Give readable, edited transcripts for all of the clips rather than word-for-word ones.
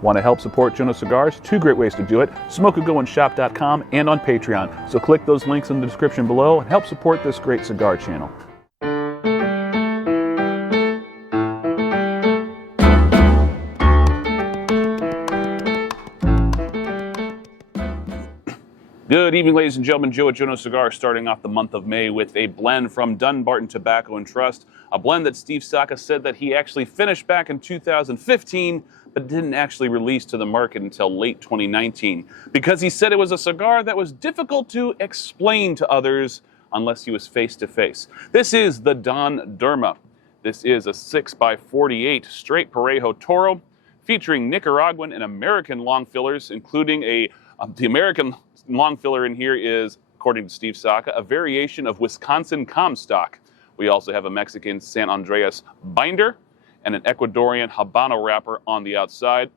Want to help support Jonose Cigars? Two great ways to do it: smokeagoandshop.com and on Patreon. So click those links in the description below and help support this great cigar channel. Good evening, ladies and gentlemen. Joe at Jonose Cigars, starting off the month of May with a blend from Dunbarton Tobacco and Trust, a blend that Steve Saka said that he actually finished back in 2015, but didn't actually release to the market until late 2019, because he said it was a cigar that was difficult to explain to others unless he was face-to-face. This is the Dondurma. This is a 6x48 straight Parejo Toro, featuring Nicaraguan and American long fillers, including the American long filler in here is, according to Steve Saka, a variation of Wisconsin Comstock. We also have a Mexican San Andreas binder and an Ecuadorian Habano wrapper on the outside.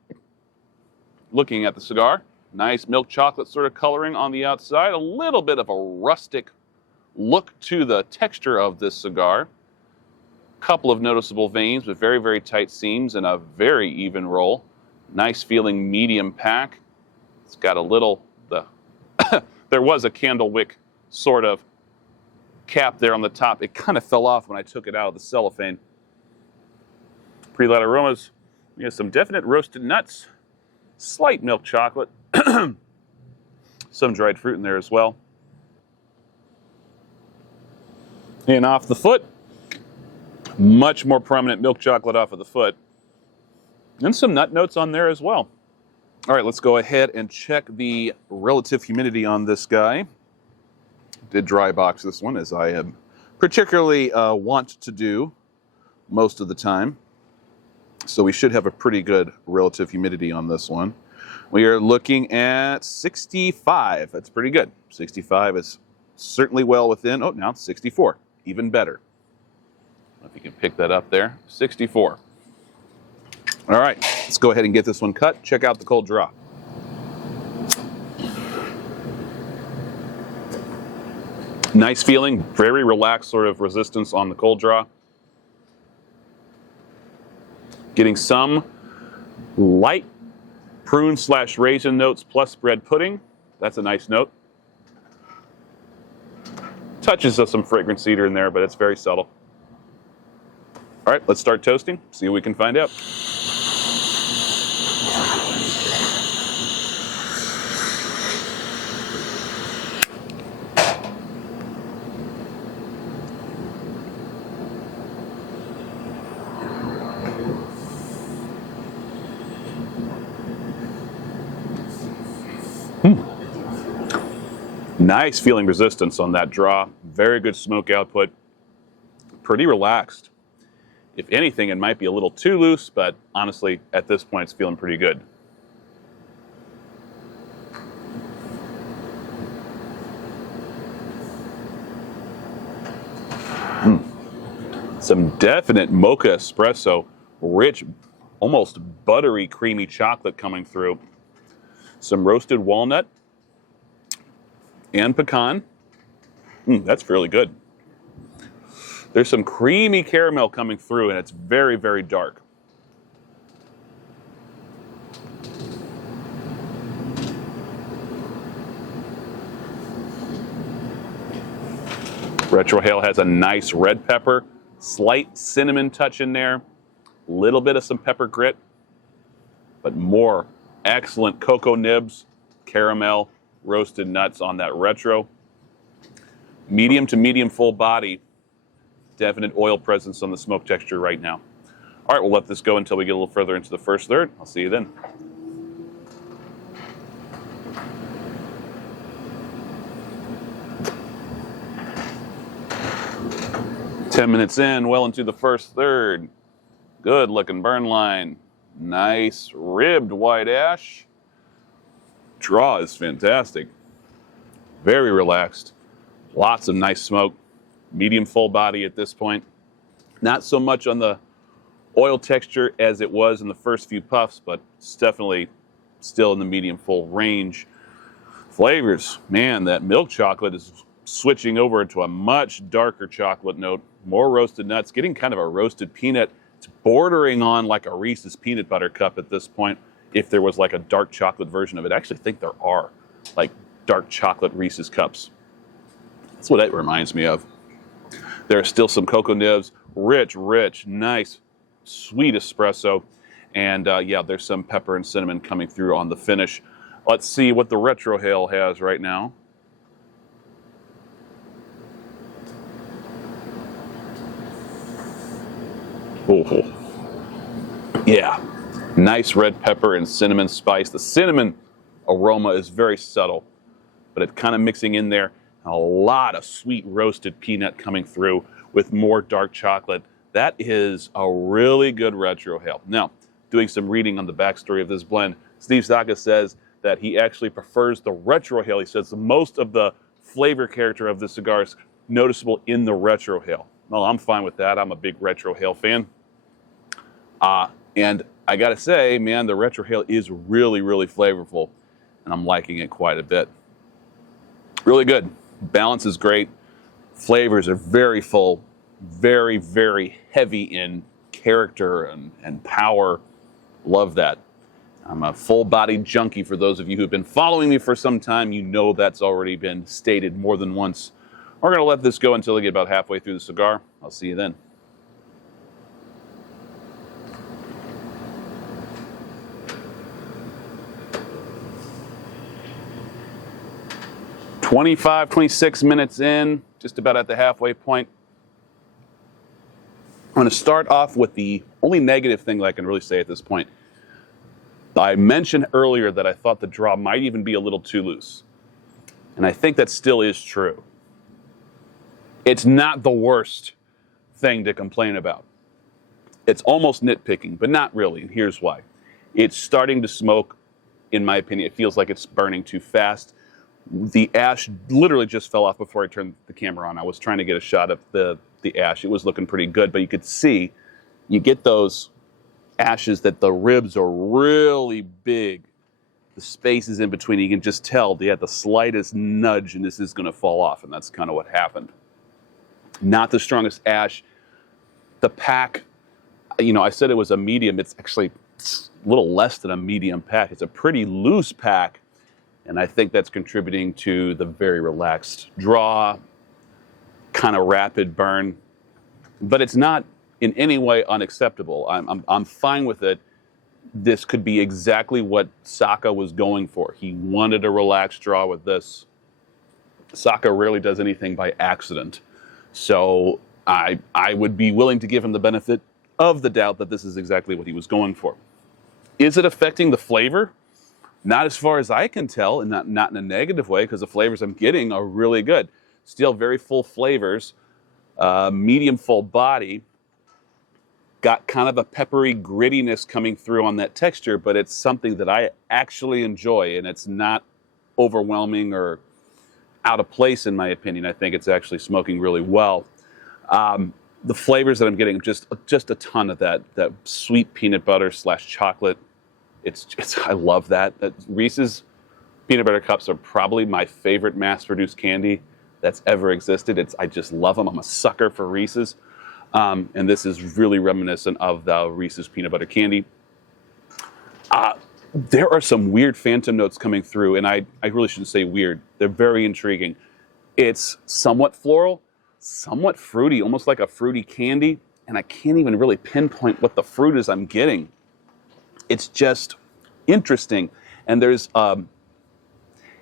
Looking at the cigar, nice milk chocolate sort of coloring on the outside, a little bit of a rustic look to the texture of this cigar. Couple of noticeable veins with very, very tight seams and a very even roll. Nice feeling medium pack. It's got a little, there was a candle wick sort of cap there on the top. It kind of fell off when I took it out of the cellophane. Pre-light aromas. We have some definite roasted nuts, slight milk chocolate, some dried fruit in there as well. And off the foot, much more prominent milk chocolate off of the foot, and some nut notes on there as well. All right, let's go ahead and check the relative humidity on this guy. Did dry box this one, as I am particularly want to do most of the time. So we should have a pretty good relative humidity on this one. We are looking at 65. That's pretty good. 65 is certainly well within. Oh, now it's 64. Even better. I don't know if you can pick that up there. 64. All right, let's go ahead and get this one cut. Check out the cold draw. Nice feeling, very relaxed sort of resistance on the cold draw. Getting some light prune/raisin notes plus bread pudding. That's a nice note. Touches of some fragrant cedar in there, but it's very subtle. All right, let's start toasting, see what we can find out. Nice feeling resistance on that draw. Very good smoke output. Pretty relaxed. If anything, it might be a little too loose, but honestly, at this point, it's feeling pretty good. Some definite mocha espresso, rich, almost buttery, creamy chocolate coming through. Some roasted walnut and pecan. That's really good. There's some creamy caramel coming through, and it's very, very dark. Retrohale has a nice red pepper, slight cinnamon touch in there, little bit of some pepper grit, but more excellent cocoa nibs, caramel, roasted nuts on that retro. Medium to medium full body. Definite oil presence on the smoke texture right now. All right, we'll let this go until we get a little further into the first third. I'll see you then. Ten minutes in, well into the first third. Good looking burn line. Nice ribbed white ash. Draw is fantastic. Very relaxed. Lots of nice smoke. Medium full body at this point. Not so much on the oil texture as it was in the first few puffs, but it's definitely still in the medium full range. Flavors, man, that milk chocolate is switching over to a much darker chocolate note. More roasted nuts, getting kind of a roasted peanut. It's bordering on like a Reese's peanut butter cup at this point. if there was like a dark chocolate version of it. I actually think there are like dark chocolate Reese's cups. That's what it reminds me of. There are still some cocoa nibs, rich, nice, sweet espresso. And yeah, there's some pepper and cinnamon coming through on the finish. Let's see what the retrohale has right now. Oh, yeah, nice red pepper and cinnamon spice. The cinnamon aroma is very subtle, but it's kind of mixing in there. A lot of sweet roasted peanut coming through with more dark chocolate. That is a really good retrohale. Now, doing some reading on the backstory of this blend, Steve Saka says that he actually prefers the retrohale. He says most of the flavor character of the cigar is noticeable in the retrohale. Well, I'm fine with that. I'm a big retrohale fan. And I gotta say, man, the retrohale is really flavorful, and I'm liking it quite a bit. Really good. Balance is great. Flavors are very full, very heavy in character and power. Love that. I'm a full-bodied junkie. For those of you who've been following me for some time, you know that's already been stated more than once. We're going to let this go until we get about halfway through the cigar. I'll see you then. "25, 26 minutes in, just about at the halfway point. I'm going to start off with the only negative thing that I can really say at this point. I mentioned earlier that I thought the draw might even be a little too loose. And I think that still is true. It's not the worst thing to complain about. It's almost nitpicking, but not really. And here's why. It's starting to smoke, in my opinion. It feels like it's burning too fast. The ash literally just fell off before I turned the camera on. I was trying to get a shot of the ash. It was looking pretty good, but you could see, you get those ashes that the ribs are really big. The spaces in between, you can just tell they had the slightest nudge and this is going to fall off, and that's kind of what happened. Not the strongest ash. The pack, you know, I said it was a medium. It's actually a little less than a medium pack. It's a pretty loose pack, and I think that's contributing to the very relaxed draw, kind of rapid burn. But it's not in any way unacceptable. I'm fine with it. This could be exactly what Saka was going for. He wanted a relaxed draw with this. Saka rarely does anything by accident. So I would be willing to give him the benefit of the doubt that this is exactly what he was going for. Is it affecting the flavor? Not as far as I can tell, and not in a negative way, because the flavors I'm getting are really good. Still very full flavors, medium full body. Got kind of a peppery grittiness coming through on that texture, but it's something that I actually enjoy, and it's not overwhelming or out of place in my opinion. I think it's actually smoking really well. The flavors that I'm getting, just a ton of that sweet peanut butter / chocolate. I love that. Reese's peanut butter cups are probably my favorite mass-produced candy that's ever existed. I just love them. I'm a sucker for Reese's. And this is really reminiscent of the Reese's peanut butter candy. There are some weird phantom notes coming through, and I really shouldn't say weird. They're very intriguing. It's somewhat floral, somewhat fruity, almost like a fruity candy, and I can't even really pinpoint what the fruit is I'm getting. It's just interesting. And there's a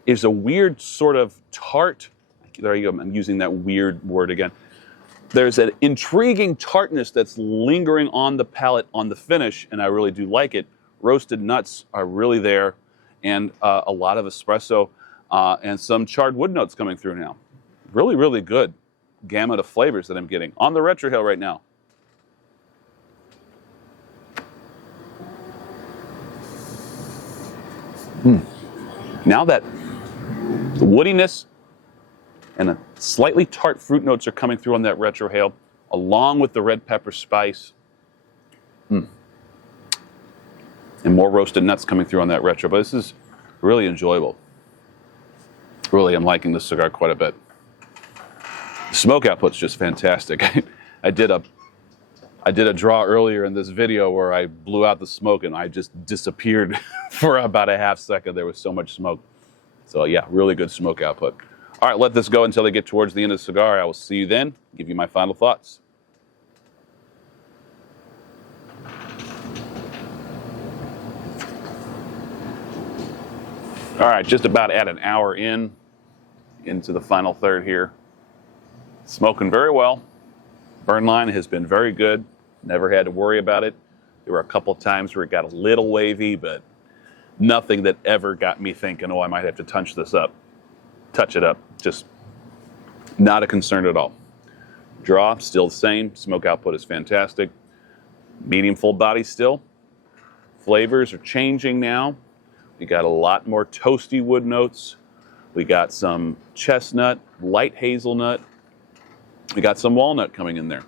weird sort of tart. There you go. I'm using that weird word again. There's an intriguing tartness that's lingering on the palate on the finish, and I really do like it. Roasted nuts are really there, and a lot of espresso and some charred wood notes coming through now. Really, really good gamut of flavors that I'm getting on the retrohale right now. Now that the woodiness and a slightly tart fruit notes are coming through on that retrohale, along with the red pepper spice. And more roasted nuts coming through on that retro. But this is really enjoyable. Really, I'm liking this cigar quite a bit. The smoke output's just fantastic. I did I did a draw earlier in this video where I blew out the smoke and I just disappeared for about a half second. There was so much smoke. So yeah, really good smoke output. All right, let this go until they get towards the end of the cigar. I will see you then, give you my final thoughts. All right, just about at an hour into the final third here. Smoking very well. Burn line has been very good. Never had to worry about it. There were a couple of times where it got a little wavy, but nothing that ever got me thinking, oh, I might have to touch it up. Just not a concern at all. Draw, still the same. Smoke output is fantastic. Medium full body still. Flavors are changing now. We got a lot more toasty wood notes. We got some chestnut, light hazelnut. We got some walnut coming in there.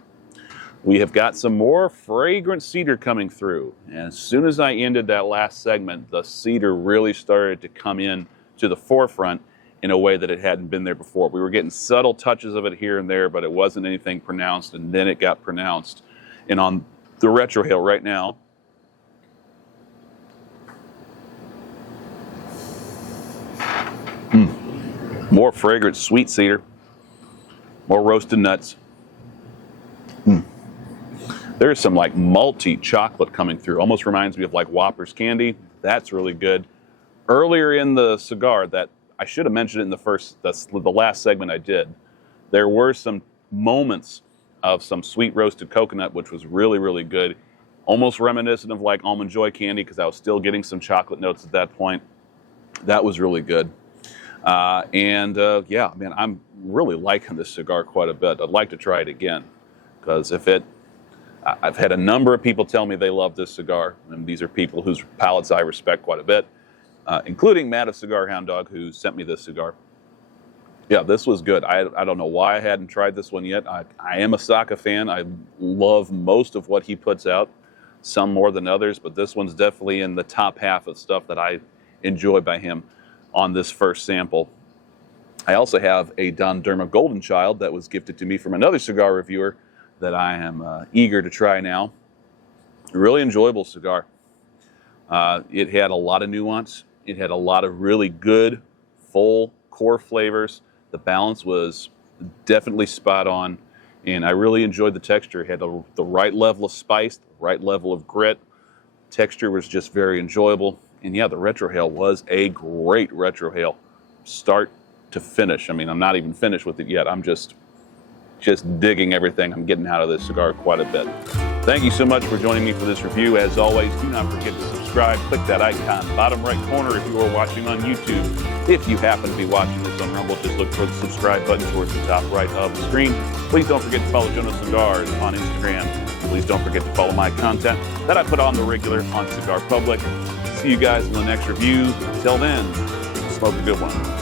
We have got some more fragrant cedar coming through. And as soon as I ended that last segment, the cedar really started to come in to the forefront in a way that it hadn't been there before. We were getting subtle touches of it here and there, but it wasn't anything pronounced, and then it got pronounced. And on the retrohale right now, more fragrant sweet cedar, more roasted nuts. There's some like malty chocolate coming through. Almost reminds me of like Whopper's candy. That's really good. Earlier in the cigar, that I should have mentioned it in the last segment I did, there were some moments of some sweet roasted coconut, which was really, really good. Almost reminiscent of like Almond Joy candy, because I was still getting some chocolate notes at that point. That was really good. Yeah, man, I'm really liking this cigar quite a bit. I'd like to try it again, because I've had a number of people tell me they love this cigar, and these are people whose palates I respect quite a bit, including Matt of Cigar Hound Dog, who sent me this cigar. Yeah, this was good. I don't know why I hadn't tried this one yet. I am a Saka fan. I love most of what he puts out, some more than others, but this one's definitely in the top half of stuff that I enjoy by him on this first sample. I also have a Dondurma Golden Child that was gifted to me from another cigar reviewer that I am eager to try now. A really enjoyable cigar. It had a lot of nuance. It had a lot of really good, full core flavors. The balance was definitely spot on, and I really enjoyed the texture. It had the right level of spice, the right level of grit. Texture was just very enjoyable. And yeah, the retrohale was a great retrohale, start to finish. I mean, I'm not even finished with it yet. I'm just digging everything I'm getting out of this cigar quite a bit. Thank you so much for joining me for this review. As always, do not forget to subscribe. Click that icon, bottom right corner if you are watching on YouTube. If you happen to be watching this on Rumble, just look for the subscribe button towards the top right of the screen. Please don't forget to follow Jonose Cigars on Instagram. Please don't forget to follow my content that I put on the regular on Cigar Public. See you guys in the next review. Until then, smoke a good one.